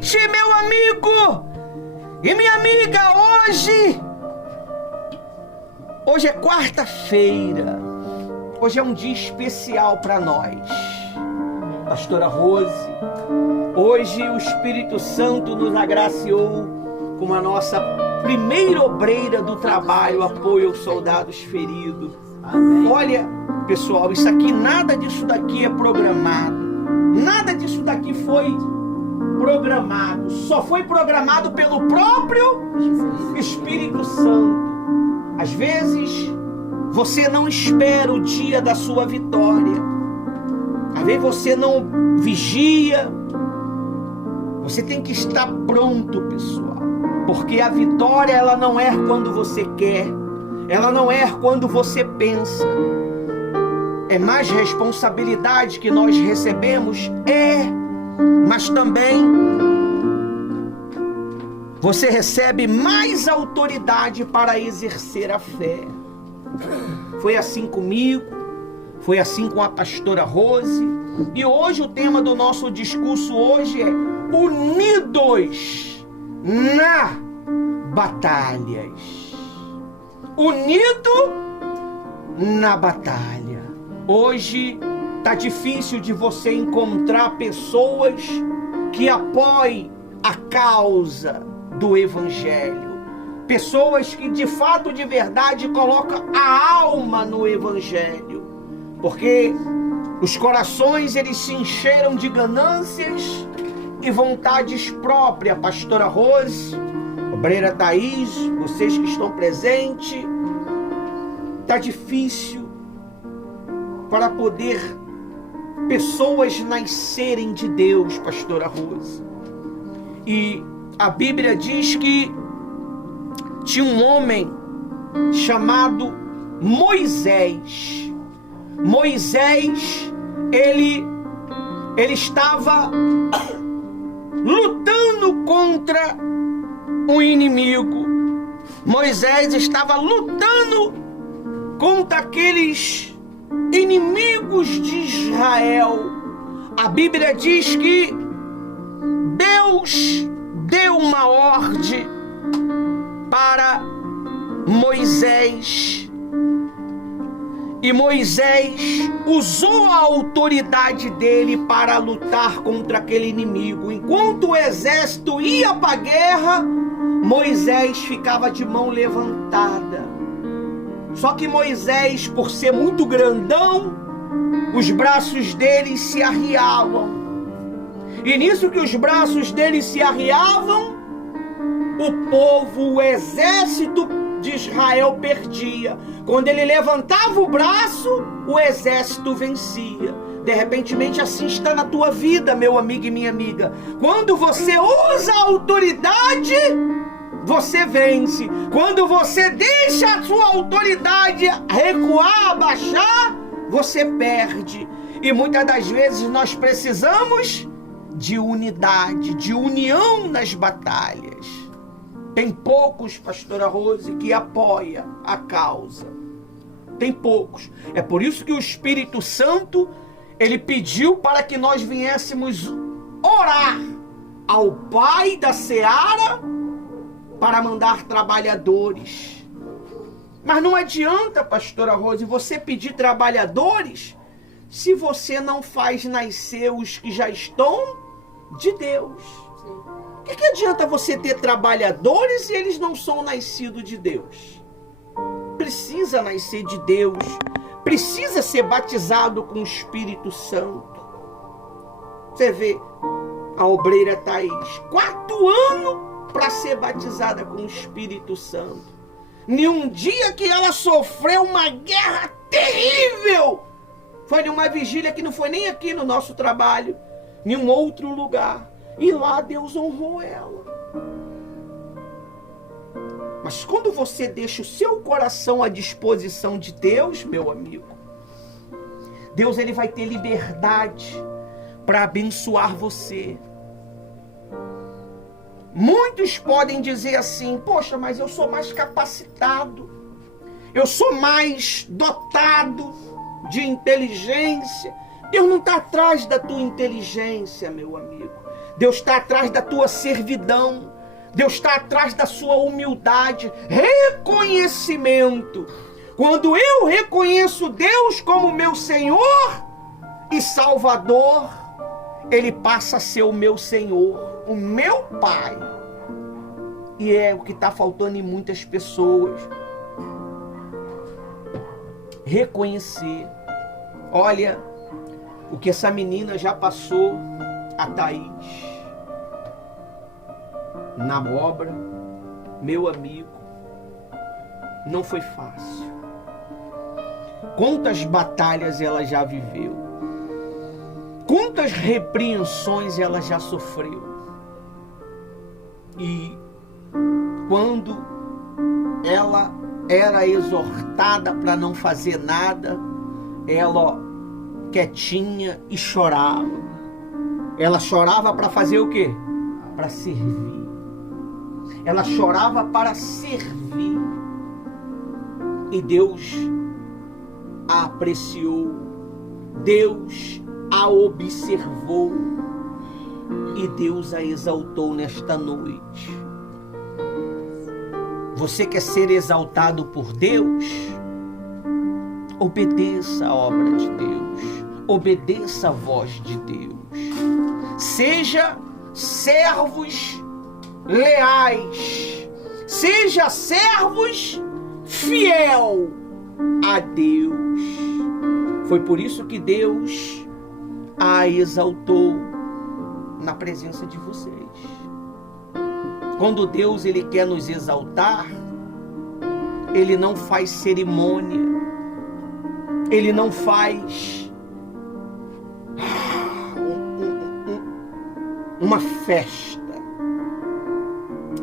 noite, meu amigo e minha amiga. Hoje é quarta-feira. Hoje é um dia especial para nós. Pastora Rose, hoje o Espírito Santo nos agraciou com a nossa primeira obreira do trabalho, apoio aos soldados feridos. Amém. Olha, pessoal, isso aqui, nada disso daqui é programado. Nada disso daqui foi programado. Só foi programado pelo próprio Espírito Santo. Às vezes, você não espera o dia da sua vitória. Às vezes você não vigia. Você tem que estar pronto, pessoal. Porque a vitória, ela não é quando você quer. Ela não é quando você pensa. É mais responsabilidade que nós recebemos? Mas também você recebe mais autoridade para exercer a fé. Foi assim comigo, foi assim com a pastora Rose. E hoje o tema do nosso discurso hoje é unidos na batalhas. Unido na batalha. Hoje tá difícil de você encontrar pessoas que apoiem a causa do Evangelho. Pessoas que de fato, de verdade, colocam a alma no Evangelho. Porque os corações, eles se encheram de ganâncias e vontades próprias. Pastora Rose, obreira Thaís, vocês que estão presentes, tá difícil para poder pessoas nascerem de Deus, pastora Rose. E a Bíblia diz que tinha um homem chamado Moisés. Moisés, ele estava lutando contra um inimigo. Moisés estava lutando contra aqueles inimigos de Israel. A Bíblia diz que Deus deu uma ordem para Moisés. E Moisés usou a autoridade dele para lutar contra aquele inimigo. Enquanto o exército ia para a guerra, Moisés ficava de mão levantada. Só que Moisés, por ser muito grandão, os braços dele se arriavam. E nisso que os braços dele se arriavam, o povo, o exército de Israel perdia. Quando ele levantava o braço, o exército vencia. De repente, assim está na tua vida, meu amigo e minha amiga. Quando você usa a autoridade, você vence. Quando você deixa a sua autoridade recuar, abaixar, você perde. E muitas das vezes nós precisamos de unidade, de união nas batalhas. Tem poucos, pastora Rose, que apoia a causa. Tem poucos. É por isso que o Espírito Santo, ele pediu para que nós viéssemos orar ao Pai da Seara para mandar trabalhadores. Mas não adianta, pastora Rose, você pedir trabalhadores se você não faz nascer os que já estão de Deus. O que adianta você ter trabalhadores e eles não são nascidos de Deus? Precisa nascer de Deus, precisa ser batizado com o Espírito Santo. Você vê a obreira Thaís, 4 anos para ser batizada com o Espírito Santo. Nenhum dia que ela sofreu uma guerra terrível. Foi numa vigília que não foi nem aqui no nosso trabalho, em um outro lugar. E lá Deus honrou ela. Mas quando você deixa o seu coração à disposição de Deus, meu amigo, Deus, ele vai ter liberdade para abençoar você. Muitos podem dizer assim: poxa, mas eu sou mais capacitado, eu sou mais dotado de inteligência. Deus não está atrás da tua inteligência, meu amigo. Deus está atrás da tua servidão. Deus está atrás da sua humildade. Reconhecimento. Quando eu reconheço Deus como meu Senhor e Salvador, Ele passa a ser o meu Senhor, o meu Pai. E é o que está faltando em muitas pessoas. Reconhecer. Olha o que essa menina já passou, a Thaís. Na obra, meu amigo, não foi fácil. Quantas batalhas ela já viveu. Quantas repreensões ela já sofreu. E quando ela era exortada para não fazer nada, ela quietinha e chorava. Ela chorava para fazer o quê? Para servir. Ela chorava para servir. E Deus a apreciou. Deus a observou. E Deus a exaltou nesta noite. Você quer ser exaltado por Deus? Obedeça a obra de Deus. Obedeça a voz de Deus. Seja servos leais. Seja servos fiel a Deus. Foi por isso que Deus a exaltou na presença de vocês. Quando Deus ele quer nos exaltar, Ele não faz cerimônia. Ele não faz uma festa.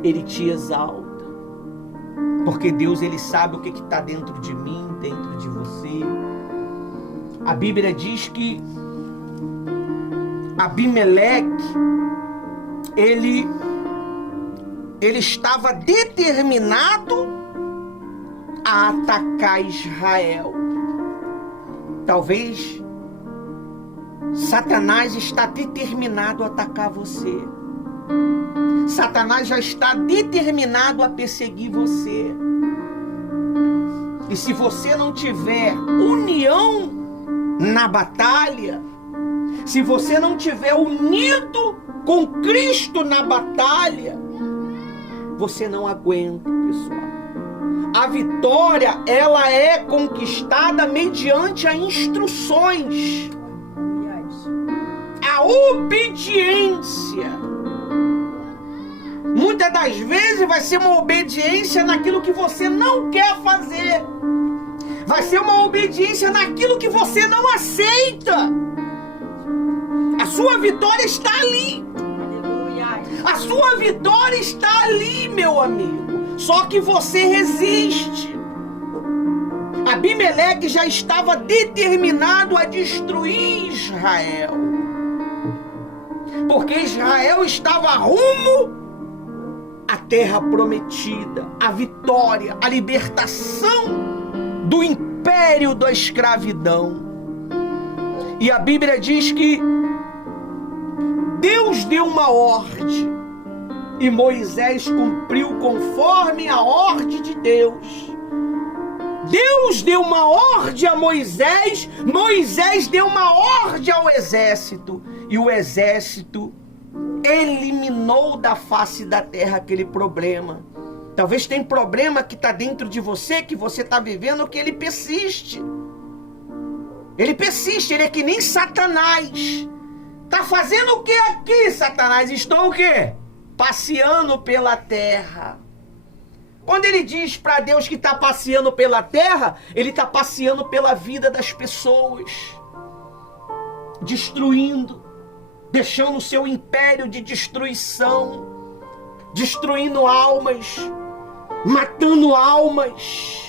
Ele te exalta. Porque Deus ele sabe o que está dentro de mim, dentro de você. A Bíblia diz que Abimeleque, ele estava determinado a atacar Israel. Talvez Satanás está determinado a atacar você. Satanás já está determinado a perseguir você. E se você não tiver união na batalha, se você não tiver unido com Cristo na batalha, você não aguenta, pessoal. A vitória, ela é conquistada mediante as instruções. A obediência. Muitas das vezes vai ser uma obediência naquilo que você não quer fazer. Vai ser uma obediência naquilo que você não aceita. A sua vitória está ali. A sua vitória está ali, meu amigo. Só que você resiste. Abimeleque já estava determinado a destruir Israel. Porque Israel estava rumo à terra prometida, à vitória, à libertação do império da escravidão. E a Bíblia diz que Deus deu uma ordem e Moisés cumpriu conforme a ordem de Deus. Deus deu uma ordem a Moisés, Moisés deu uma ordem ao exército, e o exército eliminou da face da terra aquele problema. Talvez tem problema que está dentro de você, que você está vivendo, que ele persiste. Ele persiste, ele é que nem Satanás. Está fazendo o que aqui, Satanás? Estou o quê? Passeando pela terra. Quando ele diz para Deus que está passeando pela terra, ele está passeando pela vida das pessoas, destruindo, deixando o seu império de destruição, destruindo almas, matando almas.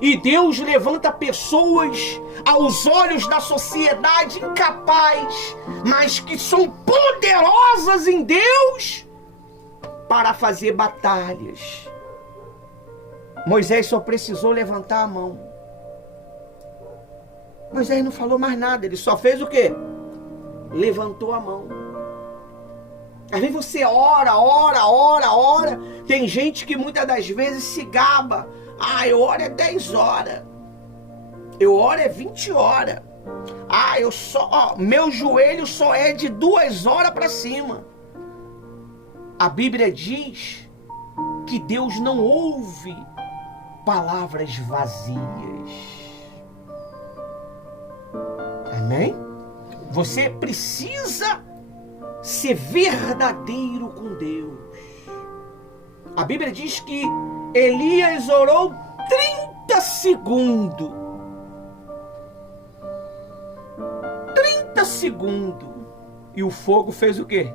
E Deus levanta pessoas aos olhos da sociedade incapazes, mas que são poderosas em Deus para fazer batalhas. Moisés só precisou levantar a mão. Moisés não falou mais nada, ele só fez o quê? Levantou a mão. Às vezes você ora. Tem gente que muitas das vezes se gaba. Eu oro 10 horas. Eu oro 20 horas. Meu joelho só é de 2 horas para cima. A Bíblia diz que Deus não ouve palavras vazias. Amém? Você precisa ser verdadeiro com Deus. A Bíblia diz que Elias orou 30 segundos. 30 segundos. E o fogo fez o quê?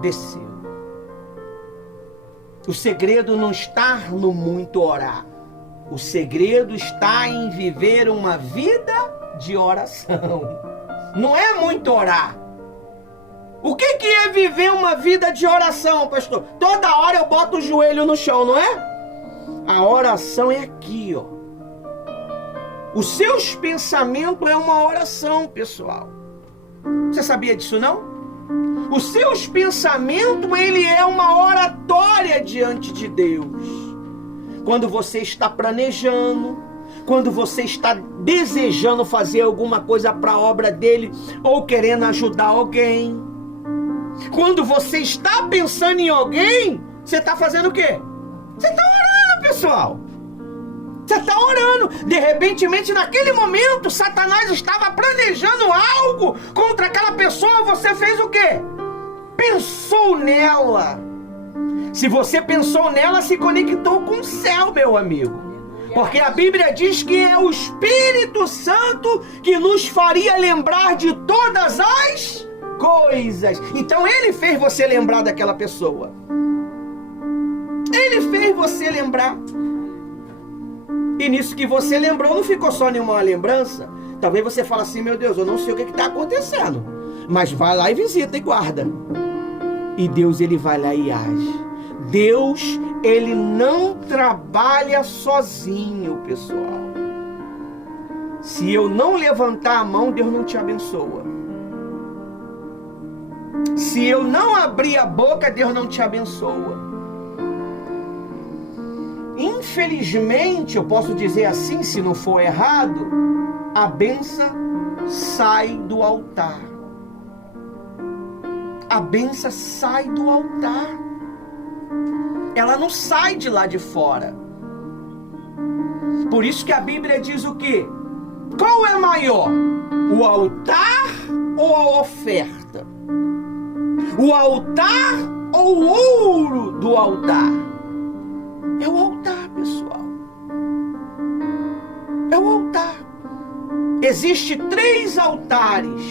Desceu. O segredo não está no muito orar. O segredo está em viver uma vida de oração. Não é muito orar. O que é viver uma vida de oração, pastor? Toda hora eu boto o joelho no chão, não é? A oração é aqui, ó. Os seus pensamentos é uma oração, pessoal. Você sabia disso, não? Os seus pensamentos, ele é uma oratória diante de Deus. Quando você está planejando, quando você está desejando fazer alguma coisa para a obra dele, ou querendo ajudar alguém. Quando você está pensando em alguém, você está fazendo o quê? Você está orando, pessoal. Você está orando. De repente, naquele momento, Satanás estava planejando algo contra aquela pessoa. Você fez o quê? Pensou nela. Se você pensou nela, se conectou com o céu, meu amigo. Porque a Bíblia diz que é o Espírito Santo que nos faria lembrar de todas as coisas. Então ele fez você lembrar daquela pessoa. Ele fez você lembrar. E nisso que você lembrou, não ficou só nenhuma lembrança. Talvez você fale assim, meu Deus, eu não sei o que está acontecendo. Mas vai lá e visita e guarda. E Deus, ele vai lá e age. Deus, ele não trabalha sozinho, pessoal. Se eu não levantar a mão, Deus não te abençoa. Se eu não abrir a boca, Deus não te abençoa. Infelizmente, eu posso dizer assim, se não for errado, a bênção sai do altar. A bênção sai do altar. Ela não sai de lá de fora. Por isso que a Bíblia diz o quê? Qual é maior? O altar ou a oferta? O altar ou o ouro do altar? É o altar, pessoal. É o altar. Existem 3 altares.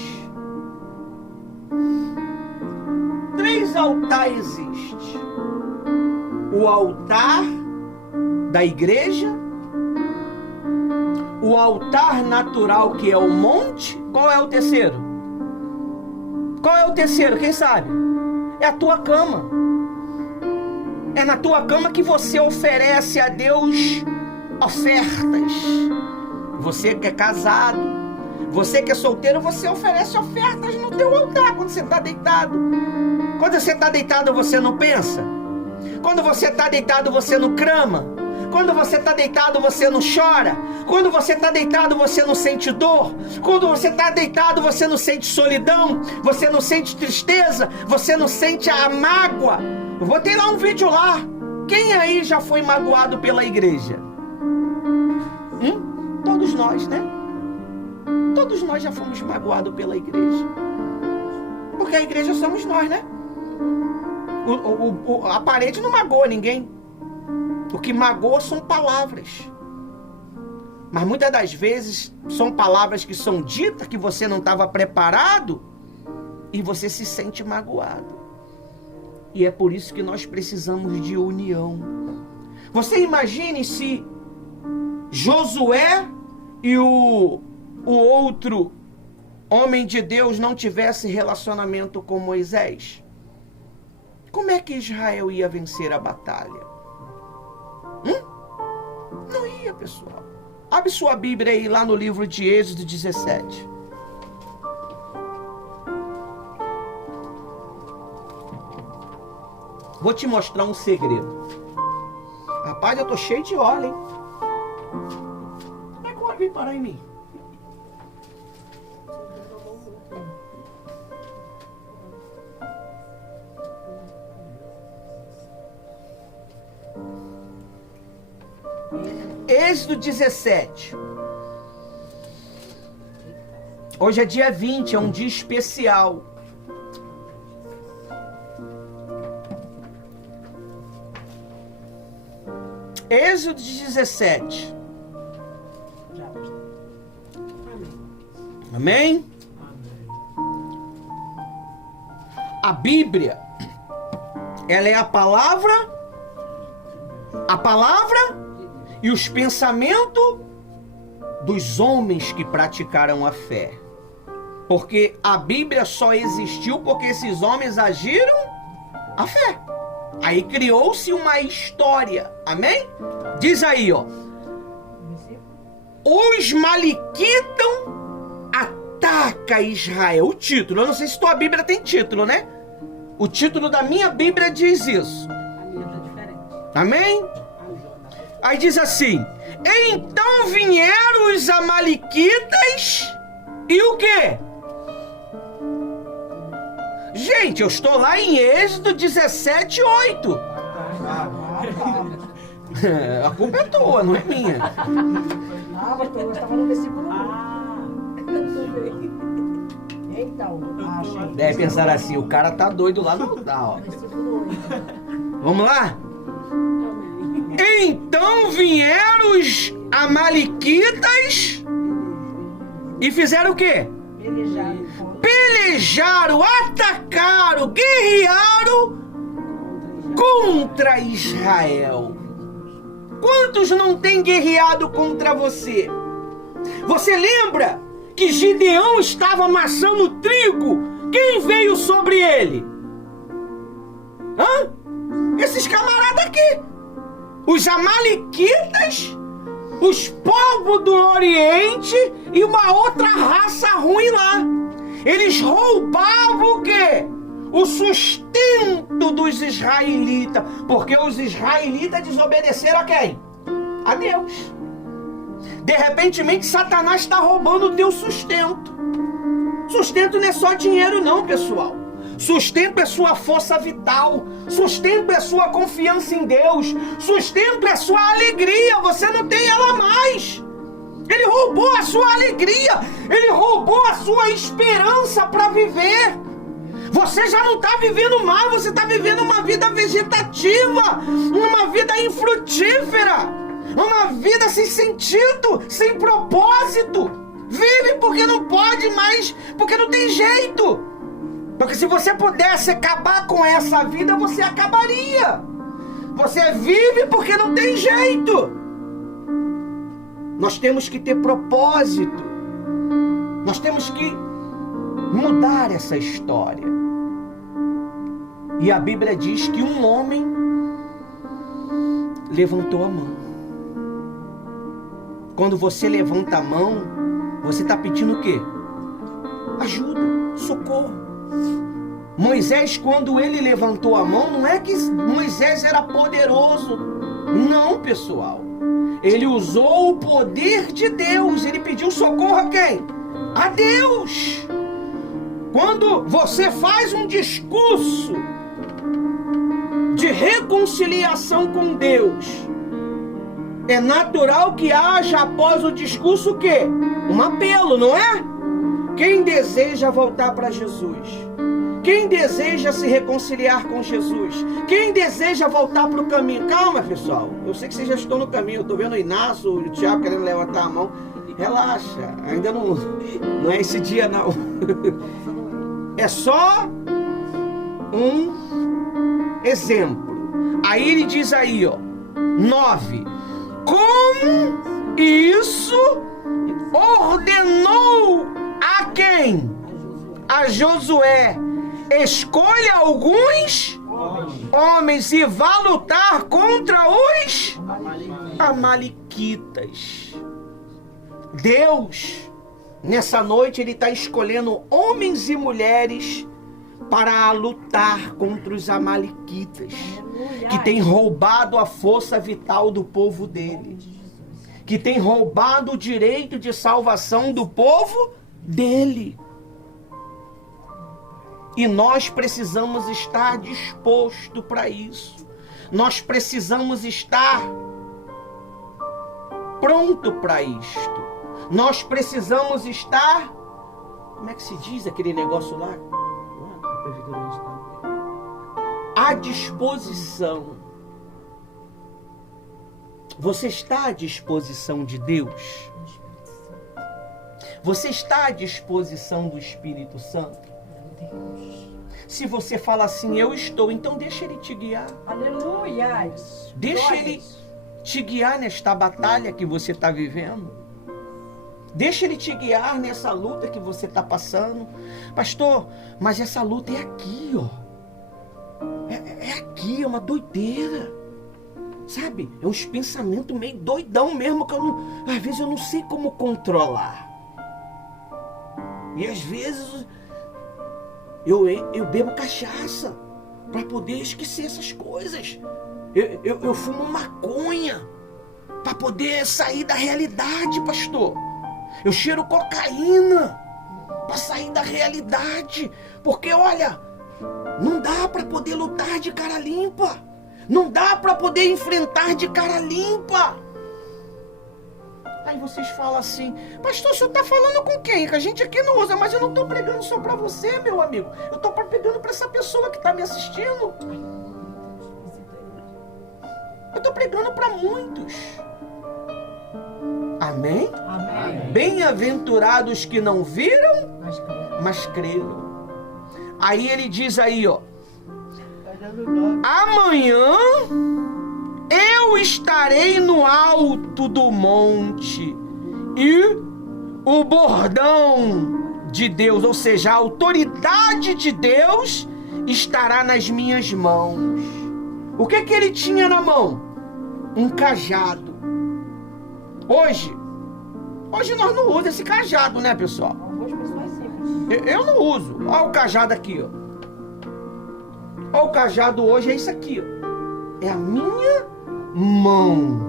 3 altares existem. O altar da igreja, o altar natural, que é o monte. Qual é o terceiro? Qual é o terceiro? Quem sabe? É a tua cama. É na tua cama que você oferece a Deus ofertas. Você que é casado, você que é solteiro, você oferece ofertas no teu altar quando você está deitado. Quando você está deitado, você não pensa. Quando você está deitado, você não clama. Quando você está deitado, você não chora. Quando você está deitado, você não sente dor. Quando você está deitado, você não sente solidão. Você não sente tristeza. Você não sente a mágoa. Eu botei lá um vídeo lá. Quem aí já foi magoado pela igreja? Todos nós, né? Todos nós já fomos magoados pela igreja. Porque a igreja somos nós, né? A parede não magoa ninguém. O que magoa são palavras. Mas muitas das vezes são palavras que são ditas que você não estava preparado e você se sente magoado. E é por isso que nós precisamos de união. Você imagine se Josué e o outro homem de Deus não tivesse relacionamento com Moisés. Como é que Israel ia vencer a batalha? Não ia, pessoal. Abre sua Bíblia aí lá no livro de Êxodo 17. Vou te mostrar um segredo. Rapaz, eu tô cheio de óleo, hein? Como é que o óleo veio parar em mim? Êxodo 17. Hoje é dia 20, é um dia especial. Êxodo 17. Amém? A Bíblia, ela é a palavra e os pensamentos dos homens que praticaram a fé. Porque a Bíblia só existiu porque esses homens agiram a fé. Aí criou-se uma história. Amém? Diz aí, ó. Os Maliquitas ataca Israel. O título, eu não sei se tua Bíblia tem título, né? O título da minha Bíblia diz isso. A minha tá diferente. Amém? Aí diz assim: então vieram os Amalequitas e o quê? Gente, eu estou lá em Êxodo 17, 8. A culpa é tua, não é minha. Ah, mas tu estava no versículo 1. Então, achei. Deve pensar assim, o cara tá doido lá no tal. Versículo 8. Vamos lá? Então vieram os Amalequitas e fizeram o quê? Pelejaram, atacaram, guerrearam contra Israel. Quantos não têm guerreado contra você? Você lembra que Gideão estava amassando trigo? Quem veio sobre ele? Hã? Esses camaradas aqui. Os Amalequitas, os povos do Oriente e uma outra raça ruim lá. Eles roubavam o quê? O sustento dos israelitas. Porque os israelitas desobedeceram a quem? A Deus. De repente, Satanás está roubando o teu sustento. Sustento não é só dinheiro não, pessoal. Sustento é sua força vital. Sustento é sua confiança em Deus. Sustento é sua alegria. Você não tem ela mais. Ele roubou a sua alegria. Ele roubou a sua esperança para viver. Você já não está vivendo mais. Você está vivendo uma vida vegetativa. Uma vida infrutífera. Uma vida sem sentido, sem propósito. Vive porque não pode mais, porque não tem jeito. Porque se você pudesse acabar com essa vida, você acabaria. Você vive porque não tem jeito. Nós temos que ter propósito. Nós temos que mudar essa história. E a Bíblia diz que um homem levantou a mão. Quando você levanta a mão, você está pedindo o quê? Ajuda, socorro. Moisés, quando ele levantou a mão, não é que Moisés era poderoso. Não, pessoal. Ele usou o poder de Deus. Ele pediu socorro a quem? A Deus. Quando você faz um discurso de reconciliação com Deus, é natural que haja após o discurso o quê? Um apelo, não é? Quem deseja voltar para Jesus? Quem deseja se reconciliar com Jesus? Quem deseja voltar para o caminho? Calma, pessoal. Eu sei que vocês já estão no caminho. Eu estou vendo o Inácio, o Thiago querendo levantar a mão. Relaxa. Ainda não é esse dia, não. É só um exemplo. Aí ele diz aí, ó. 9. Com isso ordenou a quem? A Josué. Escolha alguns homens e vá lutar contra os Amalequitas. Deus, nessa noite, Ele está escolhendo homens e mulheres para lutar contra os amalequitas, Aleluia. que tem roubado a força vital do povo dele, que tem roubado o direito de salvação do povo dele. E nós precisamos estar disposto para isso. Nós precisamos estar pronto para isto. Nós precisamos estar, como é que se diz aquele negócio lá? À disposição. Você está à disposição de Deus? Você está à disposição do Espírito Santo? Se você fala assim, eu estou, então deixa Ele te guiar. Aleluia. Deixa Ele te guiar nesta batalha que você está vivendo. Deixa Ele te guiar nessa luta que você está passando. Pastor, mas essa luta é aqui, ó. É aqui, é uma doideira. Sabe? É uns pensamentos meio doidão mesmo, que às vezes eu não sei como controlar. E às vezes eu bebo cachaça para poder esquecer essas coisas. Eu fumo maconha para poder sair da realidade, pastor. Eu cheiro cocaína para sair da realidade. Porque, olha, não dá para poder lutar de cara limpa. Não dá para poder enfrentar de cara limpa. Aí vocês falam assim, pastor, o senhor está falando com quem? Que a gente aqui não usa, mas eu não estou pregando só para você, meu amigo. Eu estou pregando para essa pessoa que está me assistindo. Eu estou pregando para muitos. Amém? Amém. Bem-aventurados que não viram, mas creram. Aí ele diz aí, ó. Amanhã eu estarei no alto do monte e o bordão de Deus, ou seja, a autoridade de Deus estará nas minhas mãos. O que ele tinha na mão? Um cajado. Hoje nós não usamos esse cajado, né, pessoal? Algumas pessoas simples. Eu não uso. Olha o cajado aqui, ó. Olha o cajado hoje, é isso aqui, ó. É a minha mão.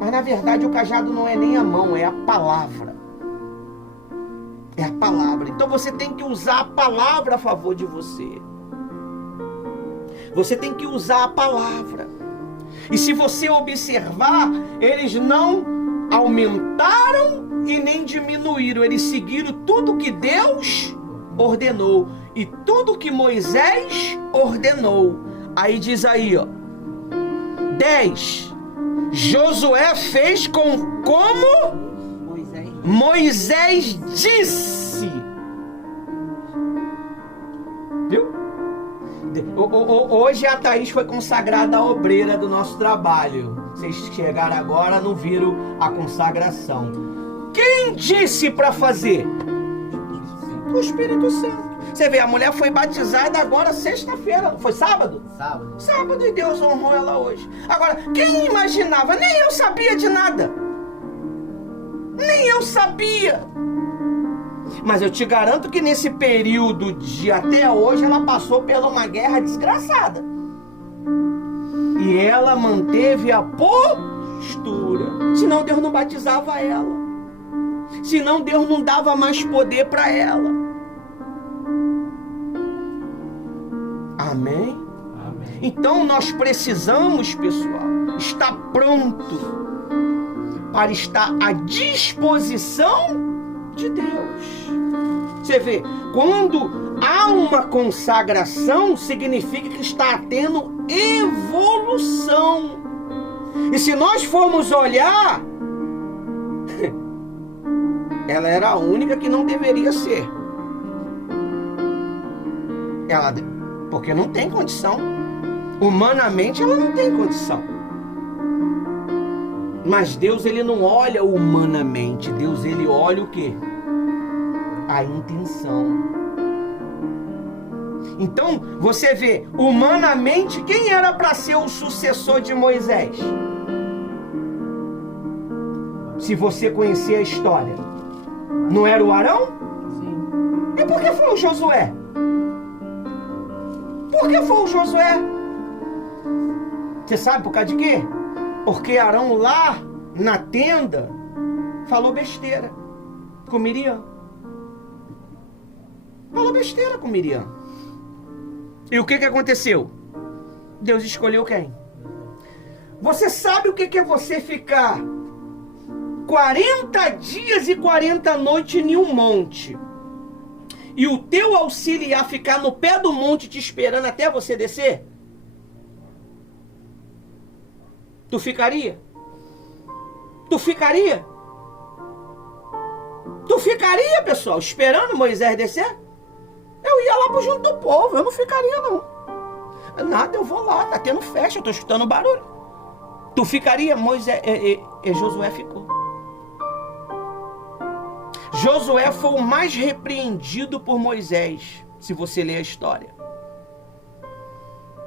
Mas na verdade o cajado não é nem a mão, é a palavra. É a palavra. Então você tem que usar a palavra a favor de você. Você tem que usar a palavra. E se você observar, eles não aumentaram e nem diminuíram. Eles seguiram tudo que Deus ordenou. E tudo que Moisés ordenou. Aí diz aí, ó. 10. Josué fez como Moisés disse. Viu? Hoje a Thaís foi consagrada a obreira do nosso trabalho. Vocês chegaram agora, não viram a consagração. Quem disse para fazer? O Espírito Santo. Você vê, a mulher foi batizada agora sexta-feira. Foi sábado? Sábado, e Deus honrou ela hoje. Agora, quem imaginava? Nem eu sabia de nada. Nem eu sabia. Mas eu te garanto que nesse período de até hoje, ela passou por uma guerra desgraçada. E ela manteve a postura. Senão Deus não batizava ela. Senão Deus não dava mais poder para ela. Amém? Amém? Então nós precisamos, pessoal, estar pronto para estar à disposição de Deus. Você vê, quando há uma consagração, significa que está tendo evolução. E se nós formos olhar, ela era a única que não deveria ser. Porque não tem condição. Humanamente ela não tem condição. Mas Deus, ele não olha humanamente. Deus, ele olha o quê? A intenção. Então, você vê, humanamente, quem era para ser o sucessor de Moisés? Se você conhecer a história, não era o Arão? Sim. E por que foi o Josué? Por que foi o Josué? Você sabe por causa de quê? Porque Arão lá na tenda falou besteira com Miriam. Falou besteira com Miriam. E o que aconteceu? Deus escolheu quem? Você sabe o que é você ficar 40 dias e 40 noites em um monte e o teu auxiliar ficar no pé do monte te esperando até você descer? Tu ficaria? Tu ficaria? Tu ficaria, pessoal, esperando Moisés descer? Eu ia lá pro junto do povo, eu não ficaria não. Nada, eu vou lá, tá tendo festa, eu tô escutando barulho. Tu ficaria? Moisés, Josué ficou. Josué foi o mais repreendido por Moisés, se você ler a história.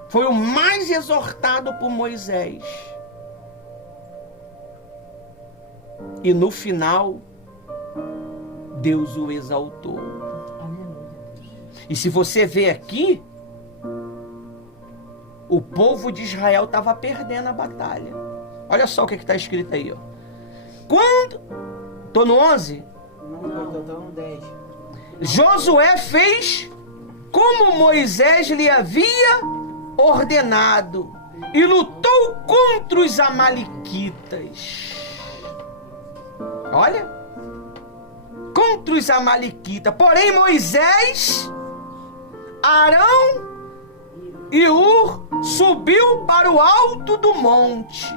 Foi o mais exortado por Moisés. E no final, Deus o exaltou. E se você ver aqui, o povo de Israel estava perdendo a batalha. Olha só o que está escrito aí. Ó. Quando... Estou no 11? Não, estou no 10. Josué fez como Moisés lhe havia ordenado e lutou contra os amalequitas. Olha. Contra os amalequitas. Porém Moisés, Arão e Hur subiu para o alto do monte.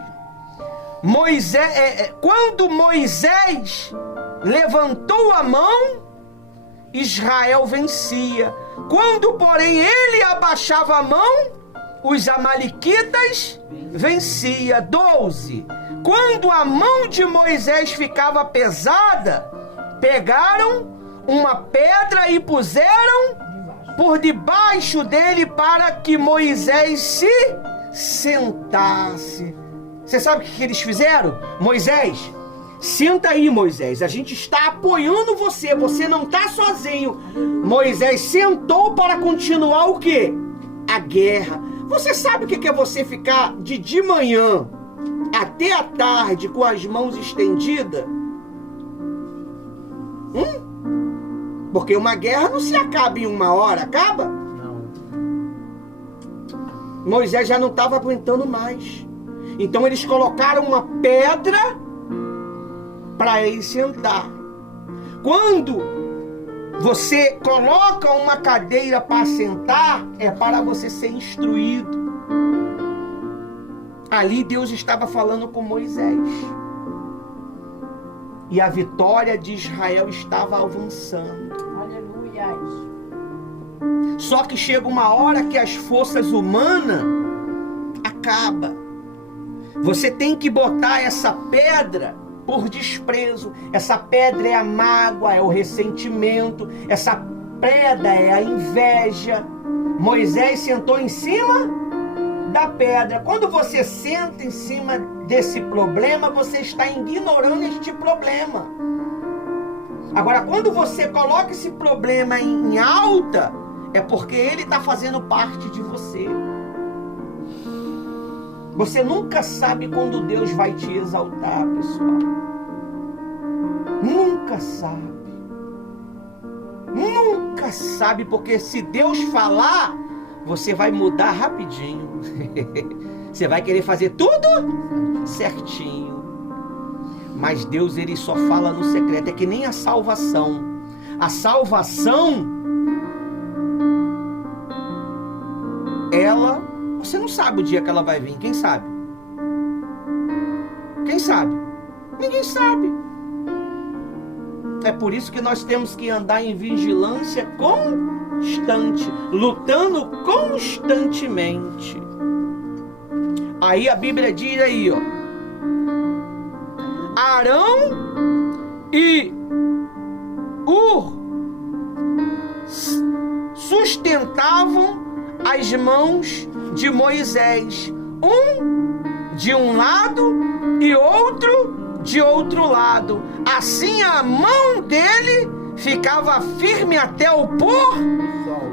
Quando Moisés levantou a mão, Israel vencia. Quando, porém, ele abaixava a mão, os amalequitas vencia. 12. Quando a mão de Moisés ficava pesada, pegaram uma pedra e puseram por debaixo dele para que Moisés se sentasse. Você sabe o que eles fizeram? Moisés, senta aí, Moisés, a gente está apoiando você, você não está sozinho. Moisés sentou para continuar o quê? A guerra. Você sabe o que é você ficar de manhã até a tarde com as mãos estendidas? Porque uma guerra não se acaba em uma hora, acaba? Não. Moisés já não estava aguentando mais. Então eles colocaram uma pedra para ele sentar. Quando você coloca uma cadeira para sentar, é para você ser instruído. Ali Deus estava falando com Moisés. E a vitória de Israel estava avançando. Aleluia. Só que chega uma hora que as forças humanas acabam. Você tem que botar essa pedra por desprezo. Essa pedra é a mágoa, é o ressentimento. Essa pedra é a inveja. Moisés sentou em cima da pedra. Quando você senta em cima desse problema, você está ignorando este problema. Agora, quando você coloca esse problema em alta, é porque ele está fazendo parte de você. Você nunca sabe quando Deus vai te exaltar, pessoal. Nunca sabe. Nunca sabe, porque se Deus falar, você vai mudar rapidinho. Você vai querer fazer tudo certinho. Mas Deus, ele só fala no secreto. É que nem a salvação. A salvação, ela, você não sabe o dia que ela vai vir. Quem sabe? Quem sabe? Ninguém sabe. É por isso que nós temos que andar em vigilância constante, lutando constantemente. Aí a Bíblia diz aí, ó, Arão e Hur sustentavam as mãos de Moisés, um de um lado e outro de outro lado. Assim a mão dele ficava firme até o pôr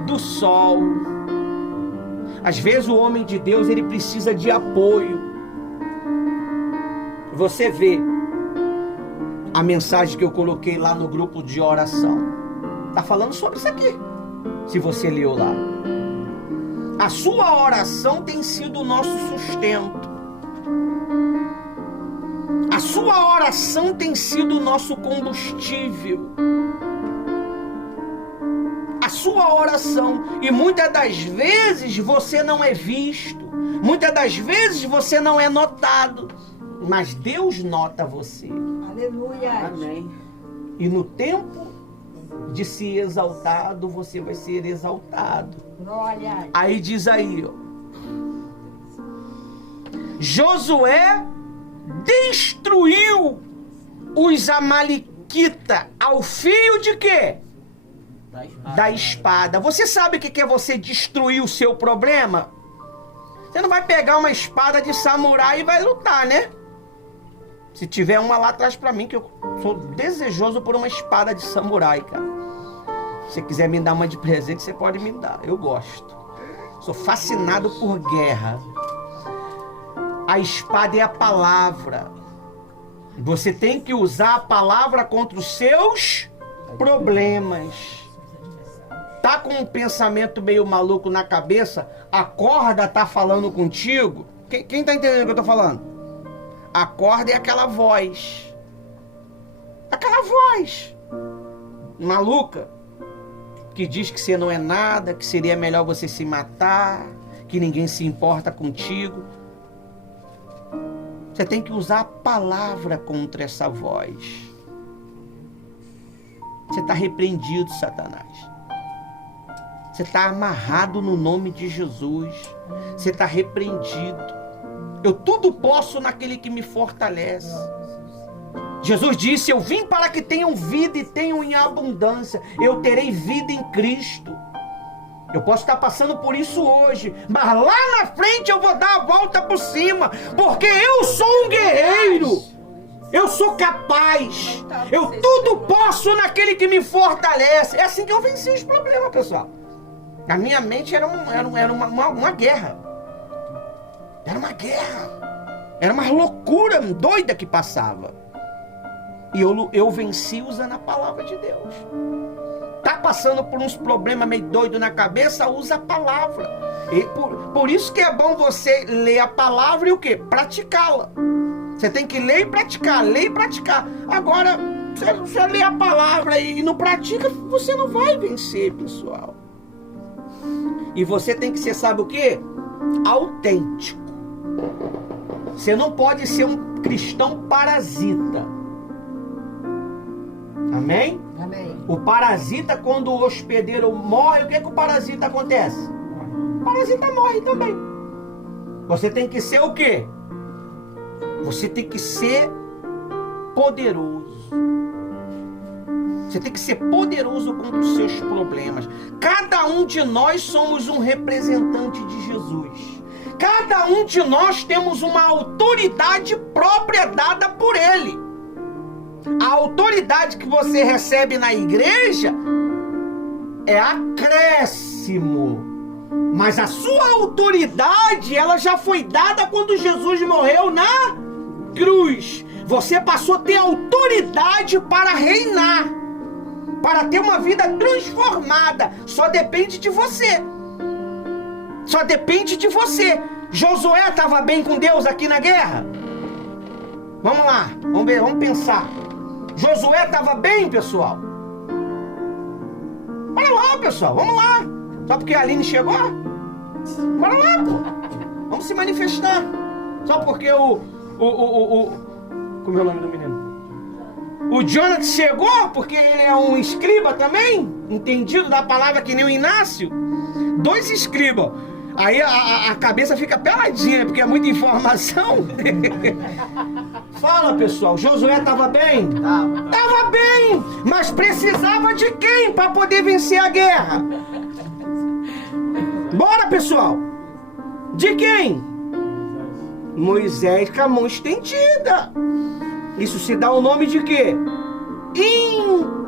do sol. Às vezes o homem de Deus, ele precisa de apoio. Você vê a mensagem que eu coloquei lá no grupo de oração. Está falando sobre isso aqui, se você leu lá. A sua oração tem sido o nosso sustento. A sua oração tem sido o nosso combustível. A sua oração. E muitas das vezes você não é visto. Muitas das vezes você não é notado. Mas Deus nota você. Aleluia. Amém. E no tempo de ser exaltado, você vai ser exaltado. Glória. Aí diz aí, ó. Josué destruiu os amalequitas ao fio de quê? Da espada. Você sabe o que é você destruir o seu problema? Você não vai pegar uma espada de samurai e vai lutar, né? Se tiver uma lá atrás pra mim, que eu sou desejoso por uma espada de samurai, cara. Se você quiser me dar uma de presente, você pode me dar. Eu gosto. Sou fascinado por guerra. A espada é a palavra. Você tem que usar a palavra contra os seus problemas. Tá com um pensamento meio maluco na cabeça? A corda tá falando contigo? Quem tá entendendo o que eu tô falando? A corda é aquela voz. Aquela voz maluca que diz que você não é nada, que seria melhor você se matar, que ninguém se importa contigo. Você tem que usar a palavra contra essa voz. Você está repreendido, Satanás. Você está amarrado no nome de Jesus. Você está repreendido. Eu tudo posso naquele que me fortalece. Jesus disse, eu vim para que tenham vida e tenham em abundância. Eu terei vida em Cristo. Eu posso estar passando por isso hoje, mas lá na frente eu vou dar a volta por cima, porque eu sou um guerreiro. Eu sou capaz. Eu tudo posso naquele que me fortalece. É assim que eu venci os problemas, pessoal. Na minha mente era uma guerra. Era uma guerra. Era uma loucura doida que passava. E eu venci usando a palavra de Deus. Tá passando por uns problemas meio doido na cabeça, usa a palavra. E por isso que é bom você ler a palavra e o quê? Praticá-la. Você tem que ler e praticar, ler e praticar. Agora, se você lê a palavra e não pratica, você não vai vencer, pessoal. E você tem que ser, sabe o quê? Autêntico. Você não pode ser um cristão parasita. Amém? Amém. O parasita, quando o hospedeiro morre, o que o parasita acontece? O parasita morre também. Você tem que ser o quê? Você tem que ser poderoso. Você tem que ser poderoso contra os seus problemas. Cada um de nós somos um representante de Jesus. Cada um de nós temos uma autoridade própria dada por Ele. A autoridade que você recebe na igreja é acréscimo. Mas a sua autoridade, ela já foi dada quando Jesus morreu na cruz. Você passou a ter autoridade para reinar, para ter uma vida transformada. Só depende de você. Só depende de você. Josué estava bem com Deus aqui na guerra? Vamos lá, vamos ver, vamos pensar. Josué estava bem, pessoal? Bora lá, pessoal, vamos lá. Só porque a Aline chegou? Bora lá, pô. Vamos se manifestar. Só porque como é o nome do menino? O Jonathan chegou, porque ele é um escriba também, entendido da palavra que nem o Inácio. 2 escribas. Aí a cabeça fica peladinha, porque é muita informação. Fala, pessoal, Josué estava bem? Estava bem, mas precisava de quem para poder vencer a guerra? Bora, pessoal. De quem? Moisés com a mão estendida. Isso se dá o nome de quê?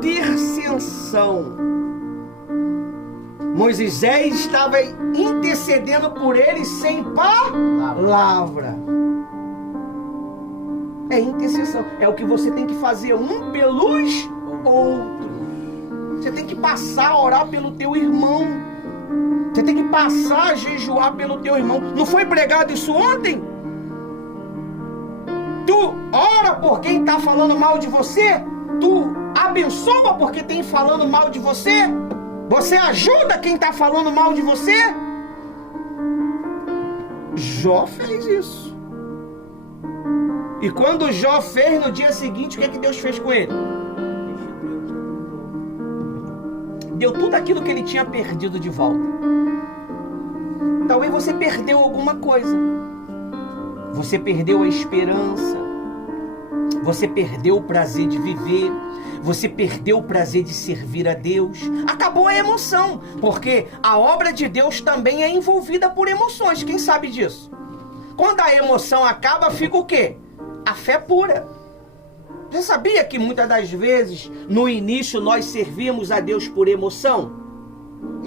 Intercessão. Moisés estava intercedendo por eles sem palavra. É intercessão. É o que você tem que fazer um pelos outros. Você tem que passar a orar pelo teu irmão. Você tem que passar a jejuar pelo teu irmão. Não foi pregado isso ontem? Tu ora por quem está falando mal de você? Tu abençoa porque tem falando mal de você? Você ajuda quem está falando mal de você? Jó fez isso. E quando Jó fez, no dia seguinte, o que Deus fez com ele? Deu tudo aquilo que ele tinha perdido de volta. Talvez você perdeu alguma coisa. Você perdeu a esperança. Você perdeu o prazer de viver. Você perdeu o prazer de servir a Deus. Acabou a emoção, porque a obra de Deus também é envolvida por emoções. Quem sabe disso? Quando a emoção acaba, fica o quê? A fé pura. Você sabia que muitas das vezes, no início, nós servimos a Deus por emoção?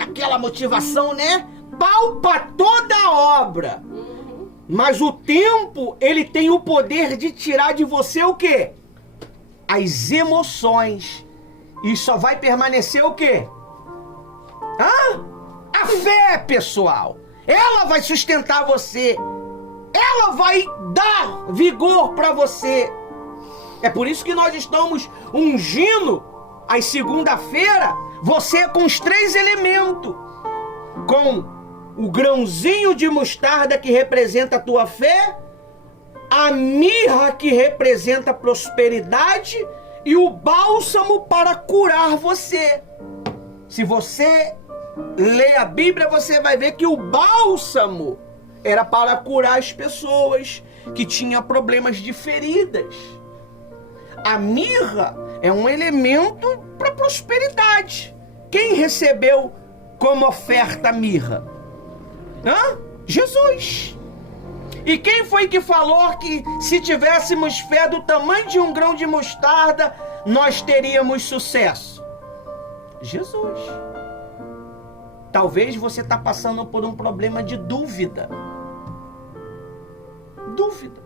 Aquela motivação, né? Palpa toda a obra. Mas o tempo, ele tem o poder de tirar de você o quê? As emoções. E só vai permanecer o quê? A fé, pessoal. Ela vai sustentar você. Ela vai dar vigor para você. É por isso que nós estamos ungindo às segunda-feira você com os 3 elementos. Com o grãozinho de mostarda que representa a tua fé, a mirra que representa a prosperidade e o bálsamo para curar você. Se você ler a Bíblia, você vai ver que o bálsamo era para curar as pessoas que tinham problemas de feridas. A mirra é um elemento para prosperidade. Quem recebeu como oferta a mirra? Jesus. E quem foi que falou que se tivéssemos fé do tamanho de um grão de mostarda, nós teríamos sucesso? Jesus. Talvez você está passando por um problema de dúvida. Dúvida.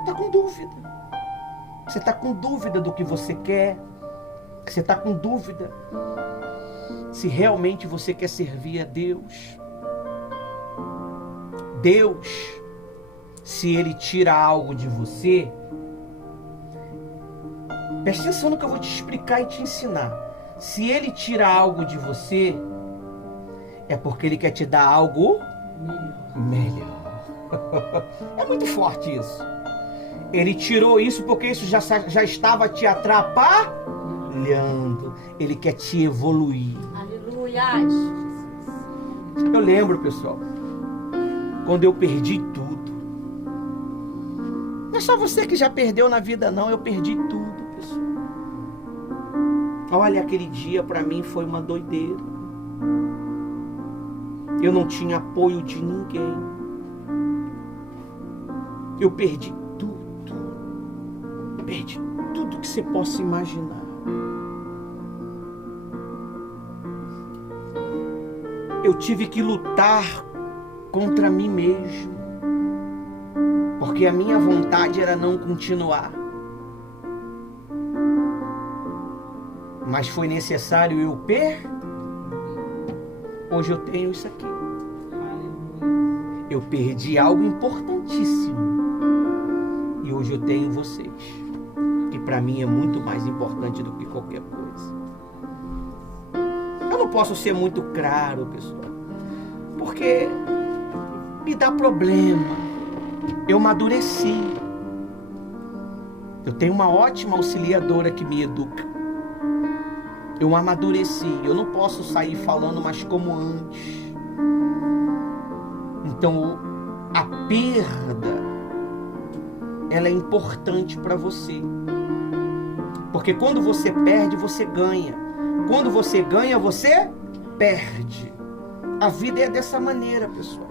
Está com dúvida. Você está com dúvida do que você quer. Você está com dúvida se realmente você quer servir a Deus. Deus, se Ele tira algo de você, presta atenção no que eu vou te explicar e te ensinar. Se Ele tira algo de você, é porque Ele quer te dar algo melhor. É muito forte isso. Ele tirou isso porque isso já estava te atrapalhando. Ele quer te evoluir. Aleluia. Eu lembro, pessoal, quando eu perdi tudo. Não é só você que já perdeu na vida, não. Eu perdi tudo, pessoal. Olha, aquele dia para mim foi uma doideira. Eu não tinha apoio de ninguém. Eu perdi tudo. Perdi tudo que você possa imaginar. Eu tive que lutar contra mim mesmo, porque a minha vontade era não continuar. Mas foi necessário eu perder. Hoje eu tenho isso aqui. Eu perdi algo importantíssimo. E hoje eu tenho vocês. Que para mim é muito mais importante do que qualquer coisa. Eu não posso ser muito claro, pessoal. Porque me dá problema. Eu amadureci. Eu tenho uma ótima auxiliadora que me educa. Eu amadureci. Eu não posso sair falando mais como antes. Então, a perda, ela é importante para você. Porque quando você perde, você ganha. Quando você ganha, você perde. A vida é dessa maneira, pessoal.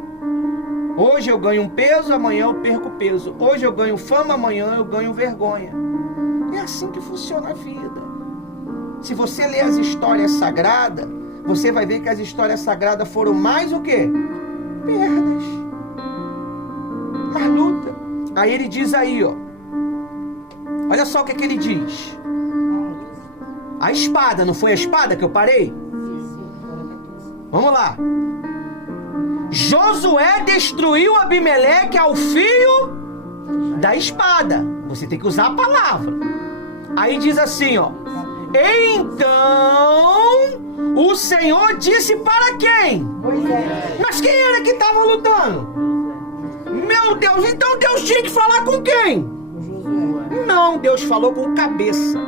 Hoje eu ganho um peso, amanhã eu perco peso. Hoje eu ganho fama, amanhã eu ganho vergonha. É assim que funciona a vida. Se você ler as histórias sagradas, você vai ver que as histórias sagradas foram mais o quê? Perdas. Mais luta. Aí ele diz aí, ó. Olha só o que ele diz. A espada, não foi a espada que eu parei? Vamos lá. Josué destruiu Abimeleque ao fio da espada. Você tem que usar a palavra. Aí diz assim, ó. Então o Senhor disse para quem? Moisés. Mas quem era que estava lutando? Meu Deus, então Deus tinha que falar com quem? Josué. Não, Deus falou com o cabeça.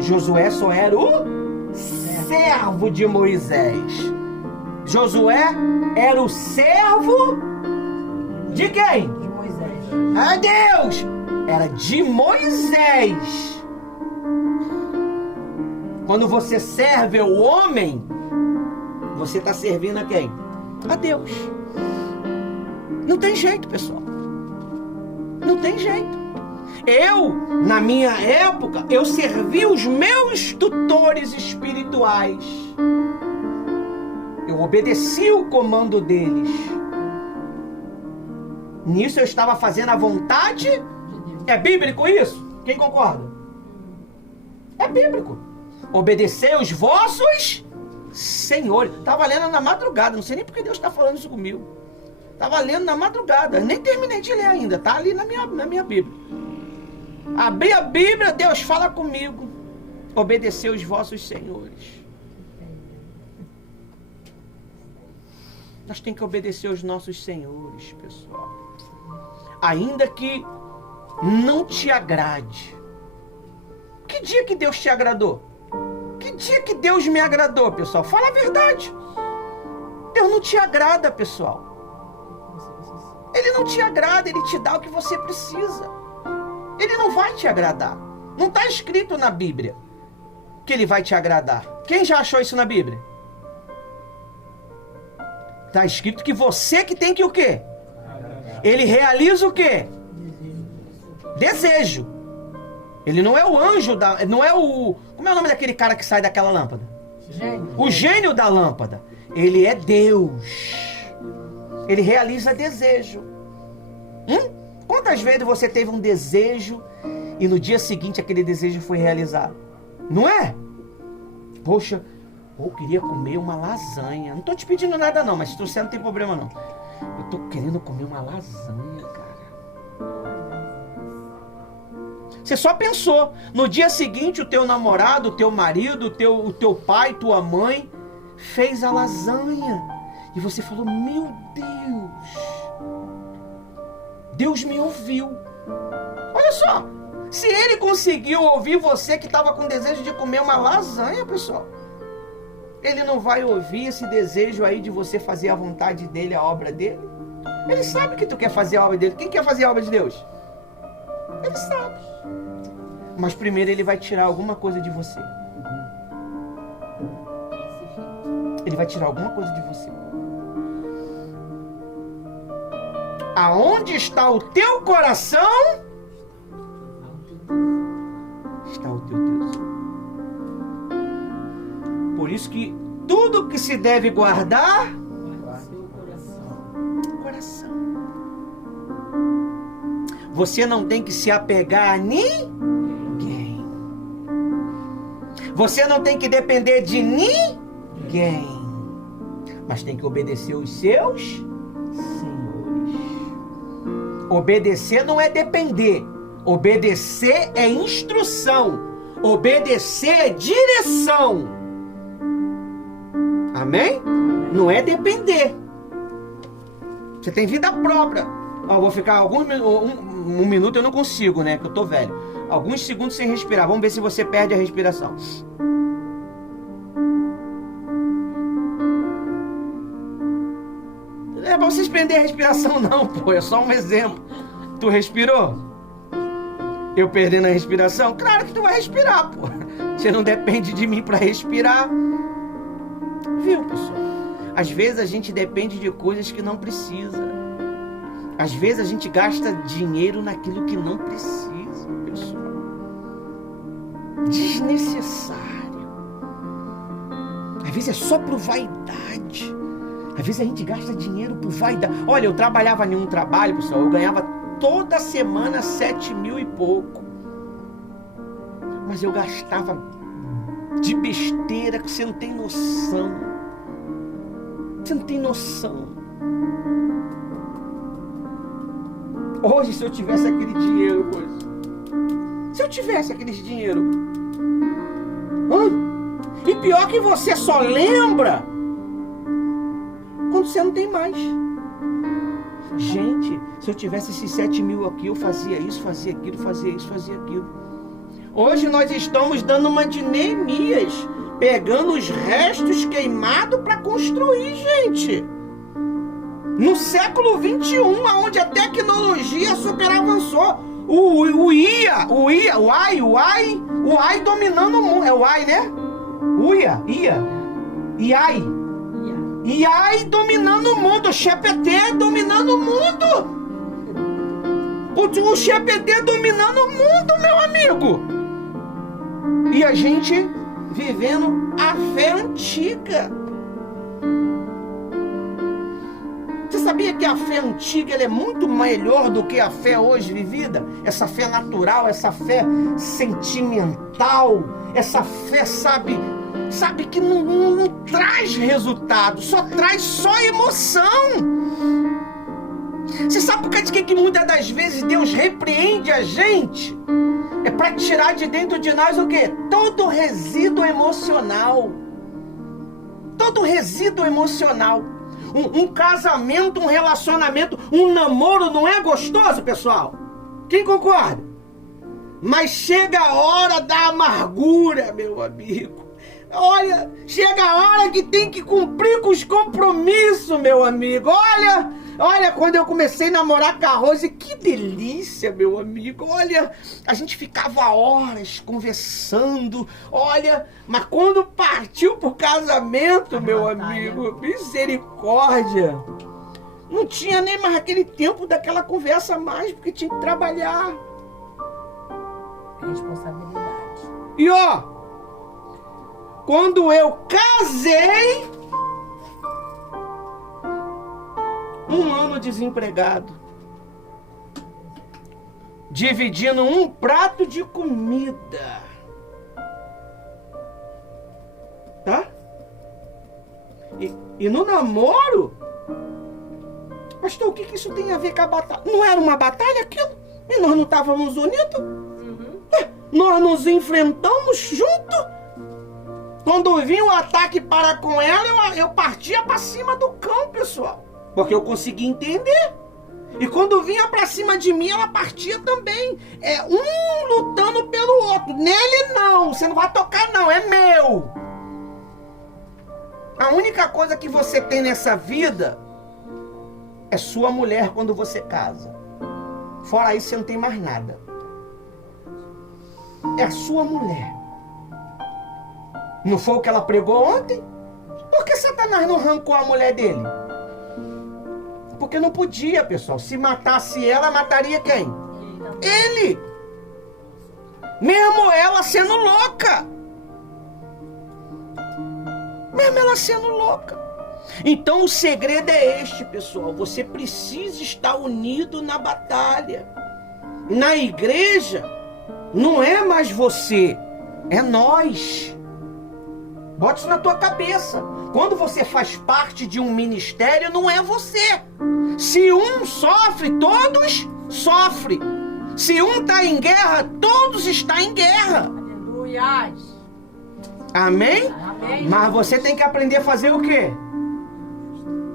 Josué só era o servo de Moisés. Josué era o servo de quem? De Moisés. Ah, Deus! Era de Moisés. Quando você serve o homem, você está servindo a quem? A Deus. Não tem jeito, pessoal. Não tem jeito. Eu, na minha época, eu servi os meus tutores espirituais. Eu obedeci o comando deles. Nisso eu estava fazendo a vontade. É bíblico isso? Quem concorda? É bíblico. Obedecer os vossos senhores. Estava lendo na madrugada. Não sei nem porque Deus está falando isso comigo. Estava lendo na madrugada. Nem terminei de ler ainda. Está ali na minha Bíblia. Abri a Bíblia, Deus fala comigo. Obedecer os vossos senhores. Nós temos que obedecer os nossos senhores, pessoal. Ainda que não te agrade. Que dia que Deus te agradou? Que dia que Deus me agradou, pessoal? Fala a verdade. Deus não te agrada, pessoal. Ele não te agrada, Ele te dá o que você precisa. Ele não vai te agradar. Não está escrito na Bíblia que Ele vai te agradar. Quem já achou isso na Bíblia? Está escrito que você que tem que o quê? Ele realiza o quê? Desejo. Ele não é o anjo da... Não é o... Como é o nome daquele cara que sai daquela lâmpada? Gênio. O gênio da lâmpada. Ele é Deus. Ele realiza desejo. Quantas vezes você teve um desejo e no dia seguinte aquele desejo foi realizado? Não é? Poxa, eu queria comer uma lasanha. Não estou te pedindo nada não, mas se você não tem problema não. Eu estou querendo comer uma lasanha, cara. Você só pensou. No dia seguinte o teu namorado, o teu marido, o teu pai, tua mãe fez a lasanha. E você falou, meu Deus, Deus me ouviu. Olha só, se Ele conseguiu ouvir você que estava com desejo de comer uma lasanha, pessoal, Ele não vai ouvir esse desejo aí de você fazer a vontade dEle, a obra dEle? Ele sabe que tu quer fazer a obra dEle. Quem quer fazer a obra de Deus? Ele sabe. Mas primeiro Ele vai tirar alguma coisa de você. Ele vai tirar alguma coisa de você. Aonde está o teu coração, está o teu tesouro. Por isso que tudo que se deve guardar, coração. Você não tem que se apegar a ninguém. Você não tem que depender de ninguém. Mas tem que obedecer os seus senhores. Obedecer não é depender. Obedecer é instrução. Obedecer é direção. Amém? Não é depender. Você tem vida própria. Eu vou ficar um minuto, eu não consigo, né? Porque eu tô velho. Alguns segundos sem respirar. Vamos ver se você perde a respiração. Não é pra vocês perderem a respiração não, pô. É só um exemplo. Tu respirou? Eu perdendo a respiração? Claro que tu vai respirar, pô. Você não depende de mim pra respirar. Viu, pessoal? Às vezes a gente depende de coisas que não precisa. Às vezes a gente gasta dinheiro naquilo que não precisa, pessoal. Desnecessário. Às vezes é só por vaidade. Às vezes a gente gasta dinheiro por vaidade. Olha, eu trabalhava em um trabalho, pessoal, eu ganhava toda semana 7.000 e pouco. Mas eu gastava de besteira que você não tem noção. Você não tem noção. Hoje, se eu tivesse aquele dinheiro hoje, se eu tivesse aquele dinheiro, e pior que você só lembra quando você não tem mais. Gente, se eu tivesse esses 7.000 aqui, eu fazia isso, fazia aquilo, fazia isso, fazia aquilo. Hoje nós estamos dando uma de Neemias, pegando os restos queimados para construir, gente. No século 21, onde a tecnologia super avançou. O AI dominando o mundo. É o AI, né? AI dominando o mundo. O GPT dominando o mundo. O GPT dominando o mundo, meu amigo. E a gente vivendo a fé antiga. Você sabia que a fé antiga ela é muito melhor do que a fé hoje vivida? Essa fé natural, essa fé sentimental, essa fé, sabe que não traz resultado, só traz emoção. Você sabe por causa de que muitas das vezes Deus repreende a gente? É para tirar de dentro de nós o quê? Todo resíduo emocional. Todo resíduo emocional. Um casamento, um relacionamento, um namoro não é gostoso, pessoal? Quem concorda? Mas chega a hora da amargura, meu amigo. Olha, chega a hora que tem que cumprir com os compromissos, meu amigo. Olha, quando eu comecei a namorar com a Rose, que delícia, meu amigo. Olha, a gente ficava horas conversando. Olha, mas quando partiu pro casamento, meu amigo, misericórdia. Não tinha nem mais aquele tempo daquela conversa mais, porque tinha que trabalhar. Responsabilidade. E quando eu casei, 1 ano desempregado, dividindo um prato de comida, tá? E no namoro, pastor, o que isso tem a ver com a batalha? Não era uma batalha aquilo? E nós não estávamos unidos? Nós nos enfrentamos juntos? Quando vinha o ataque para com ela, eu partia para cima do cão, pessoal. Porque eu conseguia entender. E quando vinha para cima de mim, ela partia também. É um lutando pelo outro. Nele não, você não vai tocar não, é meu. A única coisa que você tem nessa vida é sua mulher quando você casa. Fora isso, você não tem mais nada. É a sua mulher. Não foi o que ela pregou ontem? Por que Satanás não arrancou a mulher dele? Porque não podia, pessoal. Se matasse ela, mataria quem? Ele! Mesmo ela sendo louca. Mesmo ela sendo louca. Então o segredo é este, pessoal. Você precisa estar unido na batalha. Na igreja, não é mais você, é nós. Bote isso na tua cabeça. Quando você faz parte de um ministério, não é você. Se um sofre, todos sofrem. Se um está em guerra, todos estão em guerra. Aleluia. Amém? Amém? Mas você tem que aprender a fazer o quê?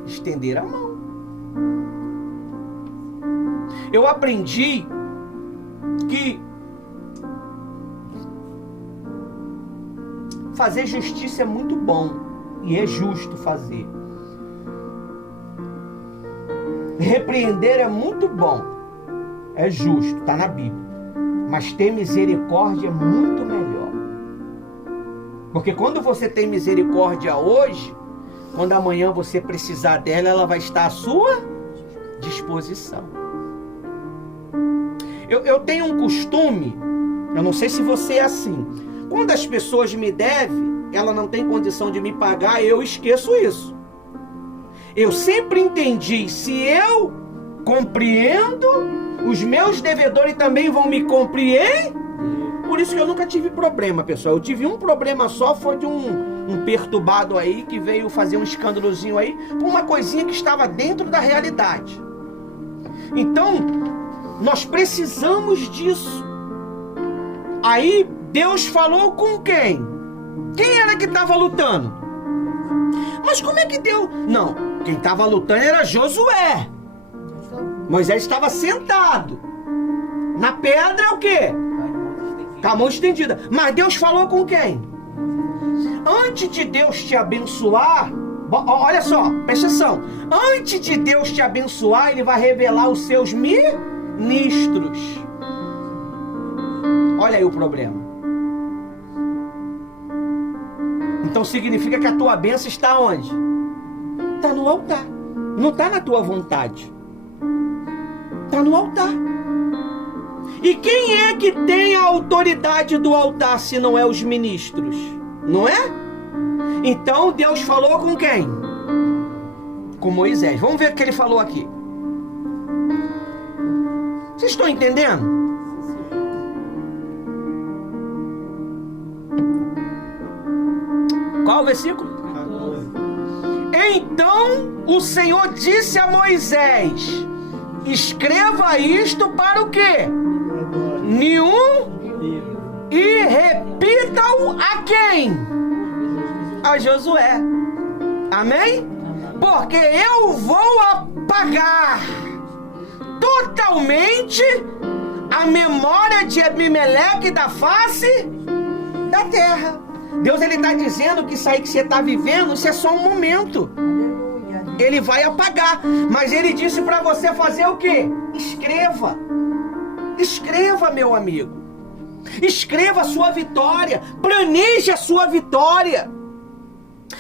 Estender a mão. Eu aprendi que fazer justiça é muito bom e é justo fazer. Repreender é muito bom, é justo, está na Bíblia. Mas ter misericórdia é muito melhor. Porque quando você tem misericórdia hoje, quando amanhã você precisar dela, ela vai estar à sua disposição. Eu tenho um costume, eu não sei se você é assim. Quando as pessoas me devem, ela não tem condição de me pagar, eu esqueço isso. Eu sempre entendi, se eu compreendo, os meus devedores também vão me compreender. Por isso que eu nunca tive problema, pessoal. Eu tive um problema só, foi de um perturbado aí que veio fazer um escândalozinho aí, por uma coisinha que estava dentro da realidade. Então, nós precisamos disso. Aí, Deus falou com quem? Quem era que estava lutando? Mas como é que Deus... Não, quem estava lutando era Josué. Moisés estava sentado. Na pedra, o quê? Com a mão estendida. Mas Deus falou com quem? Antes de Deus te abençoar, olha só, presta atenção. Antes de Deus te abençoar, Ele vai revelar os seus ministros. Olha aí o problema. Então significa que a tua bênção está onde? Está no altar. Não está na tua vontade. Está no altar. E quem é que tem a autoridade do altar se não é os ministros? Não é? Então Deus falou com quem? Com Moisés. Vamos ver o que ele falou aqui. Vocês estão entendendo? Qual o versículo? 14. Então o Senhor disse a Moisés: escreva isto para o quê? E repita-o a quem? A Josué. Amém? Porque eu vou apagar totalmente a memória de Abimeleque da face da terra. Deus, Ele está dizendo que isso aí que você está vivendo, isso é só um momento. Ele vai apagar. Mas Ele disse para você fazer o quê? Escreva. Escreva, meu amigo. Escreva a sua vitória. Planeje a sua vitória.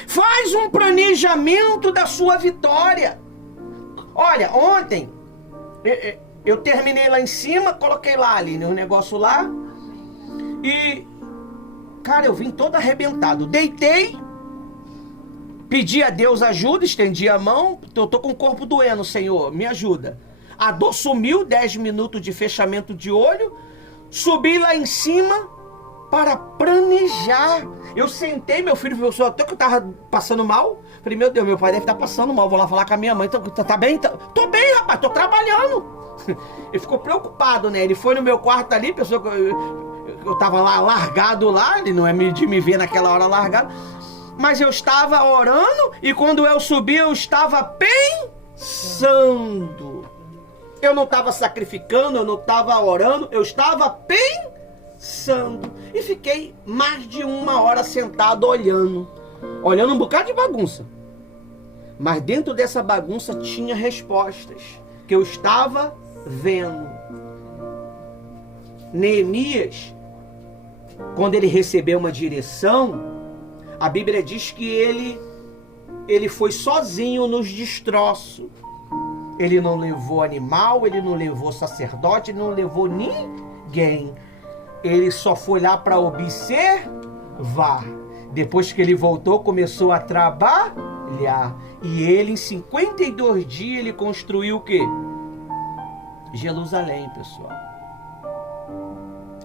Faz um planejamento da sua vitória. Olha, ontem eu terminei lá em cima, coloquei lá ali no negócio lá. E, cara, eu vim todo arrebentado. Deitei, pedi a Deus ajuda, estendi a mão. Eu tô com o corpo doendo, Senhor, me ajuda. A dor sumiu, 10 minutos de fechamento de olho. Subi lá em cima para planejar. Eu sentei, meu filho pensou até que eu tava passando mal. Falei, meu Deus, meu pai deve estar passando mal. Vou lá falar com a minha mãe. Tá bem? Tô bem, rapaz, tô trabalhando. Ele ficou preocupado, né? Ele foi no meu quarto ali, pensou que eu tava lá largado lá. Ele não é de me ver naquela hora largado. Mas eu estava orando e quando eu subi eu estava pensando. Eu não estava sacrificando, eu não estava orando, eu estava pensando. E fiquei mais de 1 hora sentado olhando um bocado de bagunça. Mas dentro dessa bagunça tinha respostas que eu estava vendo. Neemias, quando ele recebeu uma direção, a Bíblia diz que ele foi sozinho nos destroços. Ele não levou animal, ele não levou sacerdote, ele não levou ninguém. Ele só foi lá para observar. Depois que ele voltou, começou a trabalhar. E ele, em 52 dias, ele construiu o quê? Jerusalém, pessoal.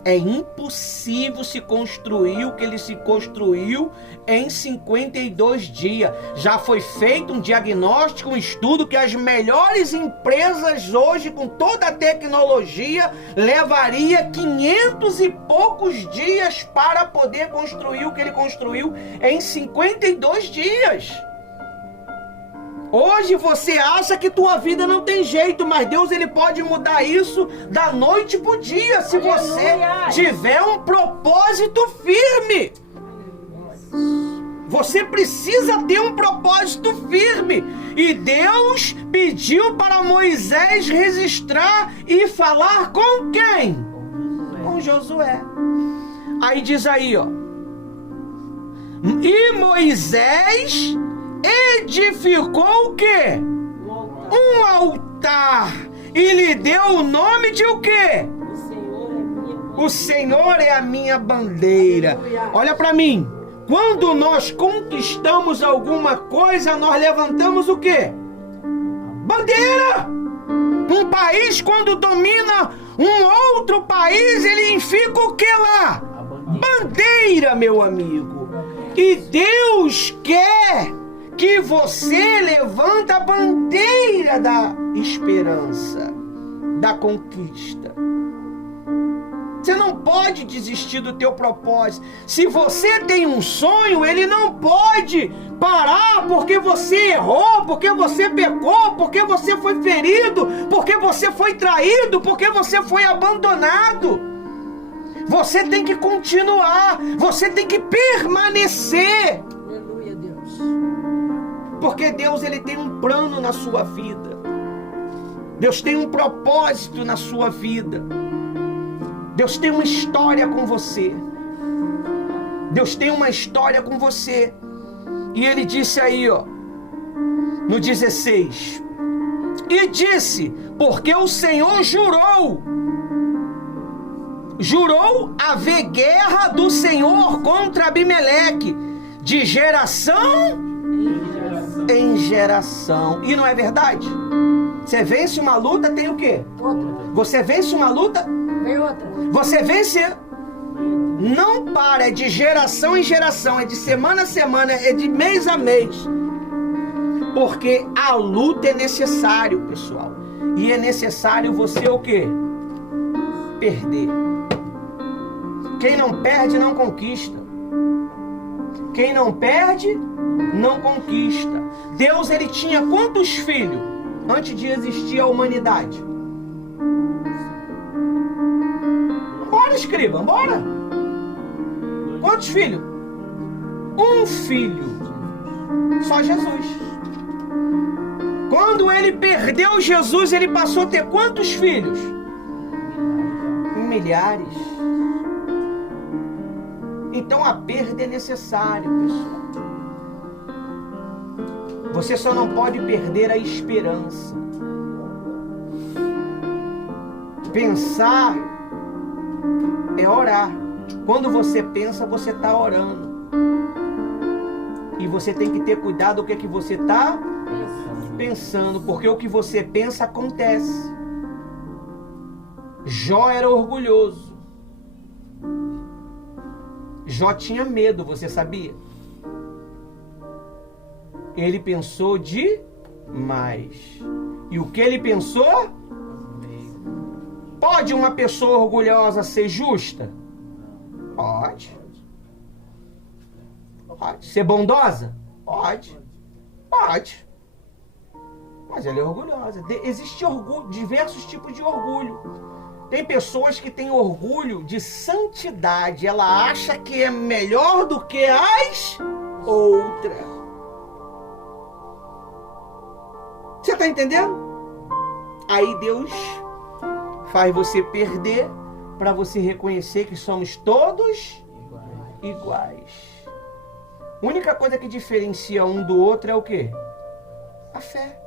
É impossível se construir o que ele se construiu em 52 dias. Já foi feito um diagnóstico, um estudo que as melhores empresas hoje, com toda a tecnologia, levaria 500 e poucos dias para poder construir o que ele construiu em 52 dias. Hoje você acha que tua vida não tem jeito, mas Deus, Ele pode mudar isso da noite pro dia, se você tiver um propósito firme. Você precisa ter um propósito firme. E Deus pediu para Moisés registrar e falar com quem? Com Josué. Aí diz aí, ó. E Moisés edificou o quê? Um altar. E lhe deu o nome de o quê? O Senhor é a minha bandeira. Olha para mim. Quando nós conquistamos alguma coisa, nós levantamos o quê? Bandeira! Um país, quando domina um outro país, ele fica o que lá? Bandeira, meu amigo. E Deus quer que você levante a bandeira da esperança, da conquista. Você não pode desistir do teu propósito. Se você tem um sonho, ele não pode parar porque você errou, porque você pecou, porque você foi ferido, porque você foi traído, porque você foi abandonado. Você tem que continuar, você tem que permanecer. Aleluia, Deus. Porque Deus, ele tem um plano na sua vida. Deus tem um propósito na sua vida. Deus tem uma história com você. Deus tem uma história com você. E ele disse aí, ó, no 16: e disse, porque o Senhor jurou haver guerra do Senhor contra Abimeleque, de geração em geração. E não é verdade? Você vence uma luta, tem o quê? Outra. Você vence uma luta, Vem outra. você vence. Não para, é de geração em geração, é de semana a semana, é de mês a mês. Porque a luta é necessário, pessoal. E é necessário você o quê? Perder. Quem não perde, não conquista. Quem não perde, não conquista. Deus, ele tinha quantos filhos antes de existir a humanidade? Bora, escriba, bora. Quantos filhos? Um filho. Só Jesus. Quando ele perdeu Jesus, ele passou a ter quantos filhos? Milhares. Então a perda é necessária, pessoal. Você só não pode perder a esperança. Pensar é orar. Quando você pensa, você está orando. E você tem que ter cuidado do que você está pensando, porque o que você pensa acontece. Jó era orgulhoso. Jó tinha medo, você sabia? Ele pensou demais. E o que ele pensou? Pode uma pessoa orgulhosa ser justa? Pode. Pode. Ser bondosa? Pode. Pode. Mas ela é orgulhosa. Existem diversos tipos de orgulho. Tem pessoas que têm orgulho de santidade. Ela acha que é melhor do que as outras. Você está entendendo? Aí Deus faz você perder para você reconhecer que somos todos iguais. A única coisa que diferencia um do outro é o quê? A fé.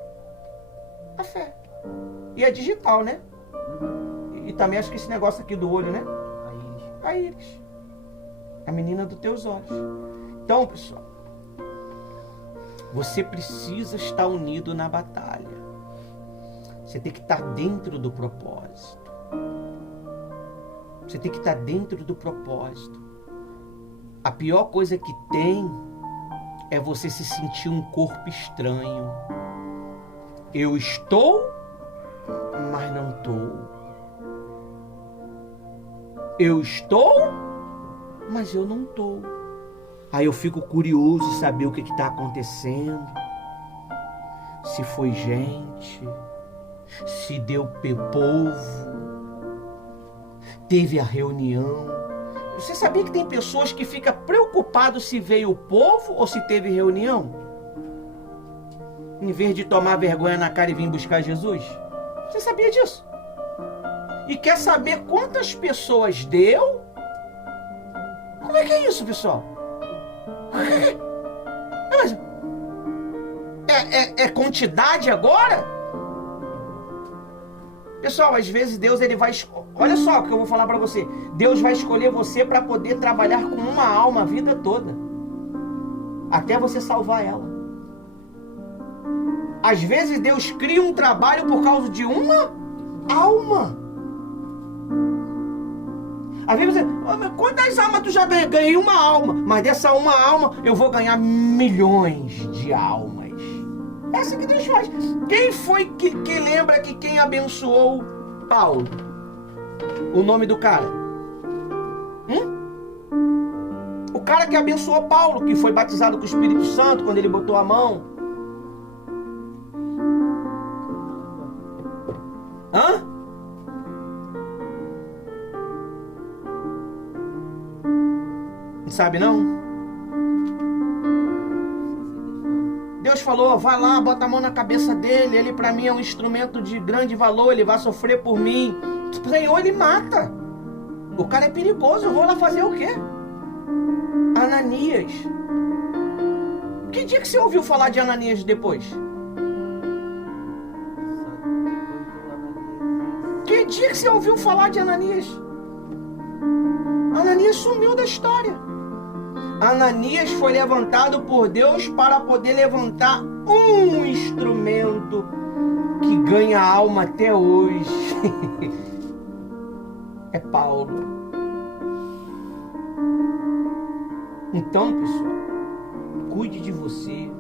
A fé. E é digital, né? E também acho que esse negócio aqui do olho, né? A íris. A menina dos teus olhos. Então, pessoal, você precisa estar unido na batalha. Você tem que estar dentro do propósito. Você tem que estar dentro do propósito. A pior coisa que tem é você se sentir um corpo estranho. Eu estou, mas não estou. Eu estou, mas eu não estou. Aí eu fico curioso de saber o que está acontecendo. Se foi gente, se deu povo, teve a reunião. Você sabia que tem pessoas que ficam preocupadas se veio o povo ou se teve reunião? Em vez de tomar vergonha na cara e vir buscar Jesus? Você sabia disso? E quer saber quantas pessoas deu? Como é que é isso, pessoal? É quantidade agora? Pessoal, às vezes Deus ele vai... Olha só o que eu vou falar para você. Deus vai escolher você para poder trabalhar com uma alma a vida toda. até você salvar ela. Às vezes Deus cria um trabalho por causa de uma alma. Às vezes você, quantas almas tu já ganhou? Ganhei uma alma, mas dessa uma alma eu vou ganhar milhões de almas. É assim que Deus faz. Quem foi que lembra que quem abençoou Paulo? O nome do cara? O cara que abençoou Paulo, que foi batizado com o Espírito Santo quando ele botou a mão. Hã? Não sabe não? Deus falou, vai lá, bota a mão na cabeça dele, ele para mim é um instrumento de grande valor, ele vai sofrer por mim. Senhor, ele mata. O cara é perigoso, eu vou lá fazer o quê? Ananias. Que dia que você ouviu falar de Ananias depois? Que dia que você ouviu falar de Ananias? Ananias sumiu da história. Ananias foi levantado por Deus para poder levantar um instrumento que ganha alma até hoje. É Paulo. Então, pessoal, cuide de você,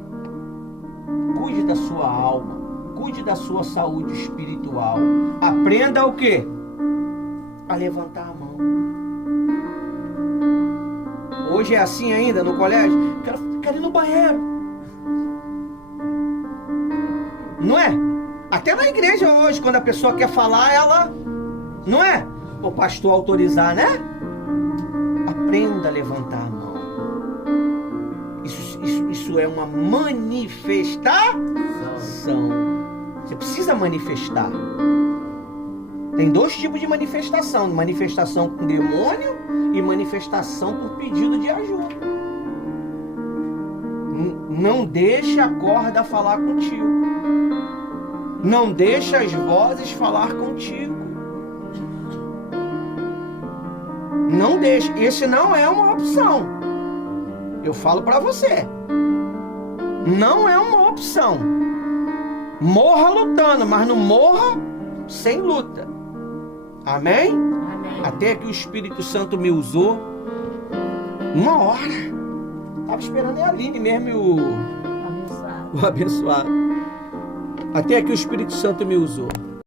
cuide da sua alma, cuide da sua saúde espiritual. Aprenda o quê? A levantar a mão. Hoje é assim ainda no colégio? Quero ir no banheiro. Não é? Até na igreja hoje, quando a pessoa quer falar, ela... Não é? O pastor autorizar, né? Aprenda a levantar a mão. Isso é uma manifestação. Você precisa manifestar. Tem dois tipos de manifestação. Manifestação com demônio e manifestação por pedido de ajuda. Não deixe a corda falar contigo. Não deixe as vozes falar contigo. Não deixe. Esse não é uma opção. Eu falo para você. Não é uma opção. Morra lutando, mas não morra sem luta. Amém? Amém. Até que o Espírito Santo me usou. Uma hora. Estava esperando a Aline mesmo e o abençoado. Até que o Espírito Santo me usou.